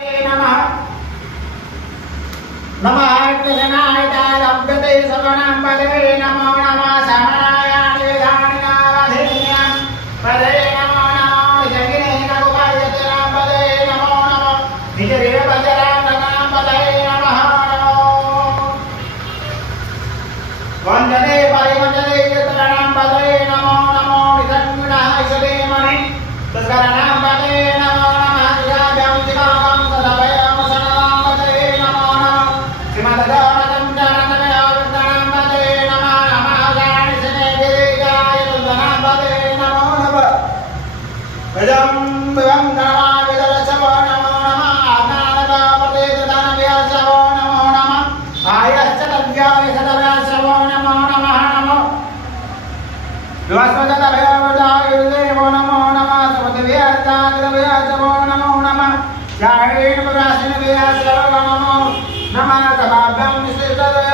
नमः कृष्णाय लभ्यते सवनं पदे नमो नमः समनाय निधानिनावधेयं पदे नमो नमः जगिने ककुपयतनां पदे नमो नमः निजरे वज्रान्तनां पदे नमः वन्दने परिवन्दने यतनां पदे नमो नमः निधन्नाय सदेमणि तस्करणां पदे नमो नमः याभ्यां दिवां सदभयं सनां पदे नमो नमः श्रीमद्गणं गणनमयावृतां पदे नमः नमः गाणिसनेगिरिगाय तुल्यनां पदे नमो नमः भजं भवं गणमाविदलसवो नमो नमः आज्ञानकापते तदनव्यासवो नमो नमः आयश्चतव्याय सदव्यासवो नमो नमः नमो विवास्वतभयवदायुर्देवो नमो नमः समतव्यासादिव्यासवो नमो नमः ध्यायेन प्रकाशिन व्यासवो नमो नमः तवाभ्यं निश्चितव्यासवो